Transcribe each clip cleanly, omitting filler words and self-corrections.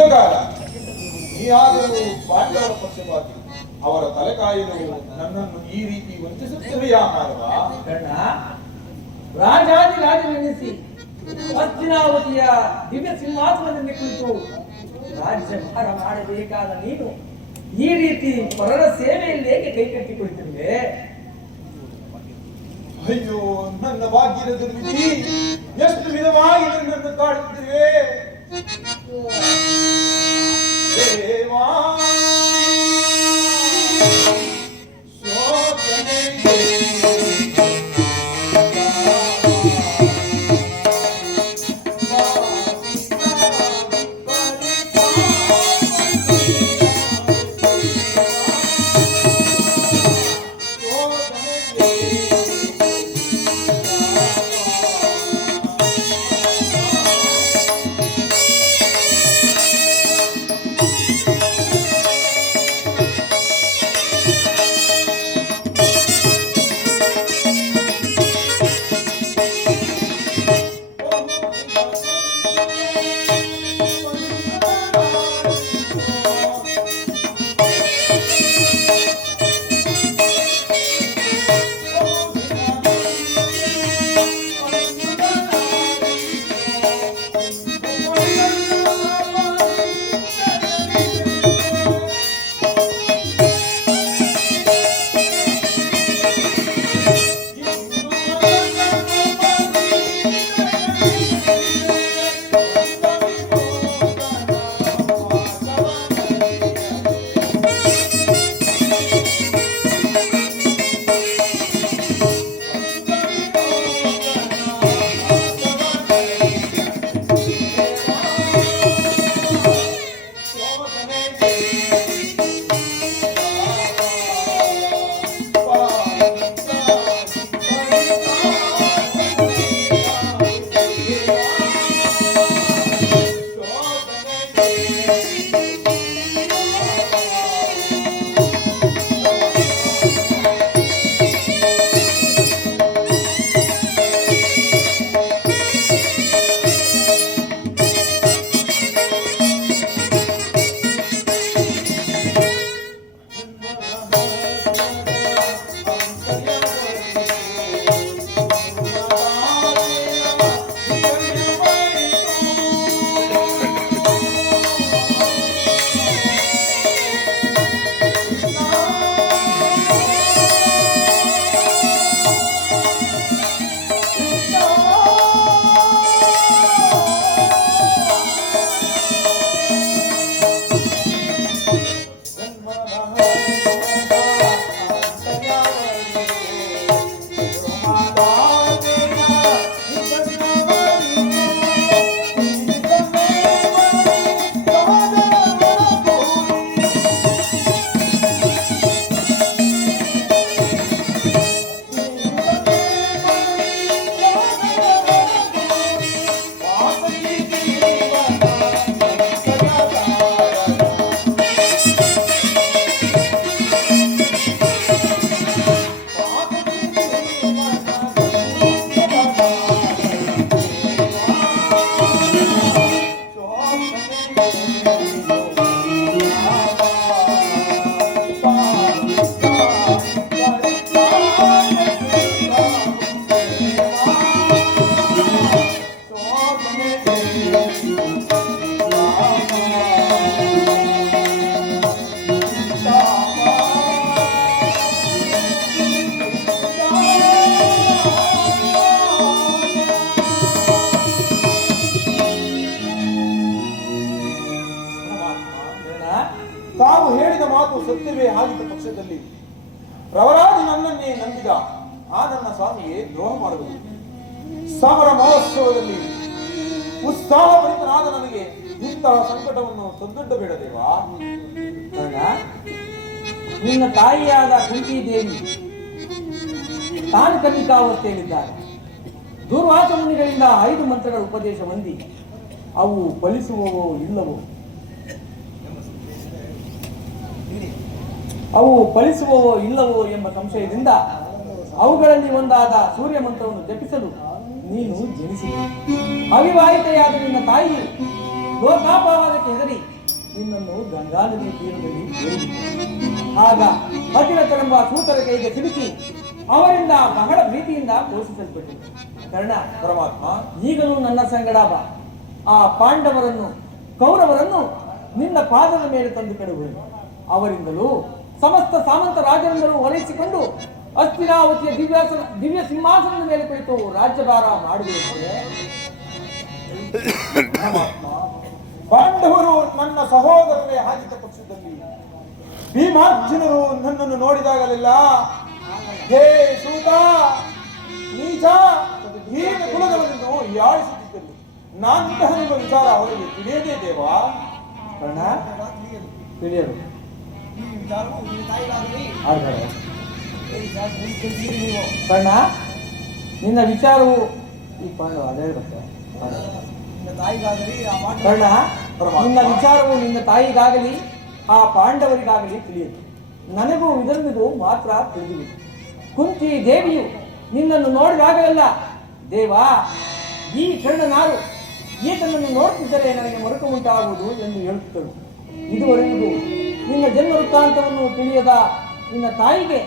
ಯುದ್ಧಗಾರ ನೀಯಾದರೂ ಪಾಂಡವರ ಪಕ್ಷಪಾತಿ. ಅವರ ತಲೆ ಕಾಯಲು ನನ್ನನ್ನು ಈ ರೀತಿ ವಂಚಿಸುತ್ತವೆಯಾ ಮಾಧವ? ಕರ್ಣ, ರಾಜಾದಿ ರಾಜನೆನಿಸಿ ಹಸ್ತಿನಾವತಿಯ ದಿವ್ಯ ಸಿಂಹಾಸನದಲ್ಲಿ ಕುಳಿತು ರಾಜ್ಯಭಾರ ಮಾಡಬೇಕಾದ ನೀನು ಈ ರೀತಿ ಪರರ ಸೇವೆಯಲ್ಲಿ ಏಕೆ ಕೈಕಟ್ಟಿ ಕುಳಿತಿರುವೆ? ಅಯ್ಯೋ, ನನ್ನ ಭಾಗ್ಯದ ದುರ್ವಿಧಿ ಎಷ್ಟು ವಿಧವಾಗಿ ನನ್ನನ್ನು ಕಾಡುತ್ತಿವೆ ದೇವಾ. ತಾವು ಹೇಳಿದ ಮಾತು ಸತ್ಯವೇ ಆಗಿದ್ದ ಪಕ್ಷದಲ್ಲಿ ಪ್ರವರಾಜ ನನ್ನನ್ನೇ ನಂಬಿದ ಆ ನನ್ನ ಸ್ವಾಮಿಗೆ ದ್ರೋಹ ಮಾಡುವುದು. ಸಮರ ಮಹೋತ್ಸವದಲ್ಲಿ ಉತ್ಸಾಹಭರಿತನಾದ ನನಗೆ ಇಂತಹ ಸಂಕಟವನ್ನು ತಂದೊಡ್ಡಬೇಡದೇವಾ. ನಿನ್ನ ತಾಯಿಯಾದ ಕುಂತಿ ದೇವಿ ತಾನು ಕನ್ನಿಕಾವಸ್ಥೆಯಲ್ಲಿದ್ದಾರೆ. ದೂರ್ವಾಸ ಮುನಿಗಳಿಂದ 5 ಮಂತ್ರಗಳ ಉಪದೇಶ ಹೊಂದಿ ಅವು ಫಲಿಸುವವೋ ಇಲ್ಲವೋ ಎಂಬ ಸಂಶಯದಿಂದ ಅವುಗಳಲ್ಲಿ ಒಂದಾದ ಸೂರ್ಯ ಮಂತ್ರವನ್ನು ಜಪಿಸಲು ನೀನು ಜನಿಸಿದೆ. ಅವಿವಾಹಿತೆಯಾದ ನಿನ್ನ ತಾಯಿ ಲೋಕಾಪವಾದಕ್ಕೆ ಹೆದರಿ ನಿನ್ನನ್ನು ಗಂಗಾ ನದಿ ತೀರದಲ್ಲಿ ಏರಿಸಿದೆ. ಆಗ ಭಗೀರಥರೆಂಬ ಸೂತರ ಕೈಗೆ ಸಿಲುಕಿ ಅವರಿಂದ ಬಹಳ ಪ್ರೀತಿಯಿಂದ ಪೋಷಿಸಲ್ಪಟ್ಟಿದೆ. ಕರ್ಣ, ಪರಮಾತ್ಮ, ಈಗಲೂ ನನ್ನ ಸಂಗಡ ಬಾ. ಆ ಪಾಂಡವರನ್ನು ಕೌರವರನ್ನು ನಿನ್ನ ಪಾದದ ಮೇಲೆ ತಂದು ಕೆಡುವುದು. ಅವರಿಂದಲೂ ಸಮಸ್ತ ಸಾಮಂತ ರಾಜರಿಂದಲೂ ಒಲೈಸಿಕೊಂಡು ಹಸ್ತಿನಾವತಿಯ ದಿವ್ಯ ಸಿಂಹಾಸನದ ಮೇಲೆ ಕುಳಿತು ರಾಜ್ಯಭಾರ ಮಾಡುವುದೇ. ಪಾಂಡವರು ನನ್ನ ಸಹೋದರರೇ ಆಗಿದ್ದ ಪಕ್ಷದಲ್ಲಿ ಭೀಮಾರ್ಜುನರು ನನ್ನನ್ನು ನೋಡಿದಾಗಲೆಲ್ಲ ಹೇ ಸೂತ, ನೀಚ, ಹೀನ ಕುಲದವರನ್ನು ಯಾಳಿಸುತ್ತಿದ್ದರು. ನಾನಂತಹ ನಿಮ್ಮ ವಿಚಾರ ಅವರಿಗೆ ತಿಳಿಯದೇ ದೇವಾ. ಕರ್ಣ, ತಿಳಿಯದು ಕರ್ಣ, ನಿನ್ನ ವಿಚಾರವು ಈ ಪಾಂಡವ ಅದೇ ಕರ್ಣ, ನಿನ್ನ ವಿಚಾರವು ನಿನ್ನ ತಾಯಿಗಾಗಲಿ ಆ ಪಾಂಡವರಿಗಾಗಲಿ ತಿಳಿಯದು. ನನಗೂ ಇದೊಂದಿಗೂ ಮಾತ್ರ ತಿಳಿದಿದೆ. ಕುಂತಿ ದೇವಿಯು ನಿನ್ನನ್ನು ನೋಡಿದಾಗಲೆಲ್ಲ ದೇವಾ, ಈ ಕರ್ಣನಾರು ಈತನನ್ನು ನೋಡ್ತಿದ್ದರೆ ನನಗೆ ಮರುಕ ಉಂಟಾಗುವುದು ಎಂದು ಹೇಳುತ್ತಿದ್ದಳು. ಇದುವರೆಗೂ ನಿನ್ನ ಜನ್ಮ ವೃತ್ತಾಂತವನ್ನು ತಿಳಿಯದ ನಿನ್ನ ತಾಯಿಗೆ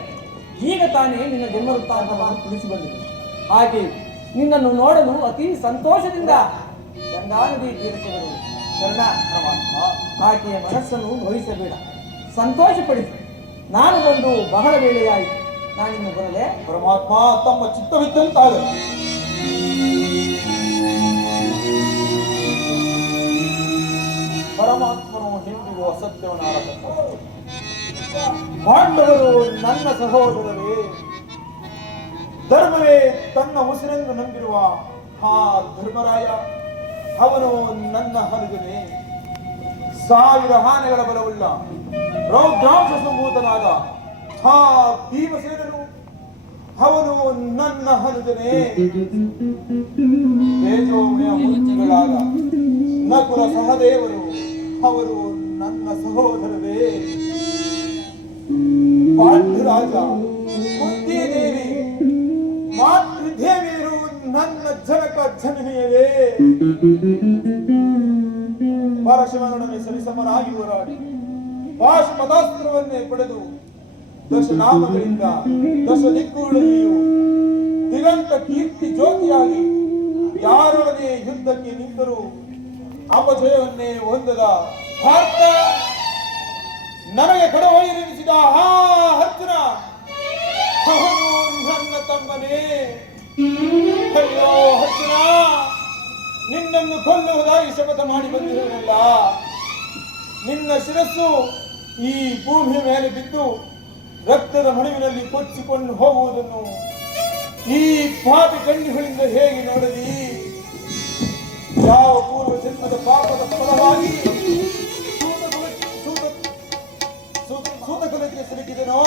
ಈಗ ತಾನೇ ನಿನ್ನ ಜನ್ಮ ವೃತ್ತಾಂತವನ್ನು ತಿಳಿಸಿ ಬಂದಿದೆ. ಹಾಗೆ ನಿನ್ನನ್ನು ನೋಡಲು ಅತಿ ಸಂತೋಷದಿಂದ ಗಂಗಾ ನದಿ ತೀರಕ್ಕೆ ಬರುವುದು. ಕರ್ಣ, ಆಕೆಯ ಮನಸ್ಸನ್ನು ನೋಯಿಸಬೇಡ, ಸಂತೋಷಪಡಿಸಿ. ನಾನು ಬಂದು ಬಹಳ ವೇಳೆಯಾಯಿತು. ನಾನಿನ್ನು ಬರಲೇ? ಪರಮಾತ್ಮ, ತಮ್ಮ ಚಿತ್ತವಿದ್ದಂತಾಗಲಿ. ಪರಮಾತ್ಮನು ಹಿಂದಿಗೂ ಅಸತ್ಯವನ್ನಾಡತಕ್ಕ ಪಾಂಡವರು ನನ್ನ ಸಹೋದರರೇ. ಧರ್ಮವೇ ತನ್ನ ಉಸಿರೆಂದು ನಂಬಿರುವ ಆ ಧರ್ಮರಾಯ, ಅವನು ನನ್ನ ಹನುಗನೇ. 1000 ಆನೆಗಳ ಬಲವುಳ್ಳ ರೌದ್ರಾಂಶ ಸಂಭೂತನಾದ ಆ ಭೀಮಸೇನನು, ಅವನು ನನ್ನ ಹನುಗನೇ. ತೇಜೋಮಯ ಮೂರ್ತಿಗಳಾದ ನಕುಲ ಸಹದೇವರು, ಅವರು ನನ್ನ ಸಹೋದರರೇ. ಪಾಂಡುರಾಜ, ಕುಂತಿದೇವಿ, ಮಾತೃದೇವಿಯರು ನನ್ನ ಜನಕ ಜನನಿಯರೇ. ಪರಶಿವನೊಡನೆ ಸರಿಸಮರಾಗಿ ಹೋರಾಡಿ ಪಾಶುಪದಾಸ್ತ್ರವನ್ನೇ ಪಡೆದು ದಶನಾಮಗಳಿಂದ ದಶ ದಿಕ್ಕುಗಳಲ್ಲಿಯೂ ದಿಗಂತ ಕೀರ್ತಿ ಜ್ಯೋತಿಯಾಗಿ ಯಾರೊಡನೆ ಯುದ್ಧಕ್ಕೆ ನಿಂತರೂ ಅಪಜಯವನ್ನೇ ಹೊಂದದ ಭಾರತ ನನಗೆ ಕಡವೈರೆನಿಸಿದ ಆ ಅರ್ಜುನ, ಅವನು ನನ್ನ ತಮ್ಮನೇ. ಅಯ್ಯೋ ಅರ್ಜುನ, ನಿನ್ನನ್ನು ಕೊಲ್ಲುವುದಾಗಿ ಶಪಥ ಮಾಡಿ ಬಂದಿರುವುದಲ್ಲ. ನಿನ್ನ ಶಿರಸ್ಸು ಈ ಭೂಮಿಯ ಮೇಲೆ ಬಿದ್ದು ರಕ್ತದ ಮಡುವಿನಲ್ಲಿ ಕೊಚ್ಚಿಕೊಂಡು ಹೋಗುವುದನ್ನು ಈ ಪಾಪಿ ಕಣ್ಣುಗಳಿಂದ ಹೇಗೆ ನೋಡಲಿ? ಯಾವ ಪೂರ್ವ ಜನ್ಮದ ಪಾಪದ ಫಲವಾಗಿ ಸೂತಕಲಕ್ಕೆ ಸಿಲುಕಿದನೋ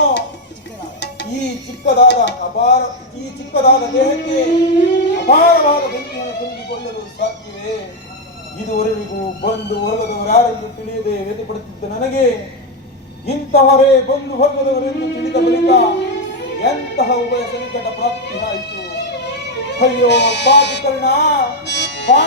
ಈ ಚಿಕ್ಕದಾದ ದೇಹಕ್ಕೆ ಅಪಾರವಾದ ಬೆಂಕಿಯನ್ನು ತುಂಬಿಕೊಳ್ಳಲು ಸಾಧ್ಯವೇ? ಇದುವರೆಗೂ ಬಂದು ವರ್ಗದವರಾರೆಂದು ತಿಳಿಯದೆ ವ್ಯಥೆಪಡುತ್ತಿದ್ದ ನನಗೆ ಇಂತಹವರೇ ಬಂದು ವರ್ಗದವರೆಂದು ತಿಳಿದ ಬಳಿಕ ಎಂತಹ ಉಭಯ ಸಂಕಟ ಪ್ರಾಪ್ತಿಯಾಯಿತು. ಅಯ್ಯೋ ಪಾಪಿಕರ್ಣ,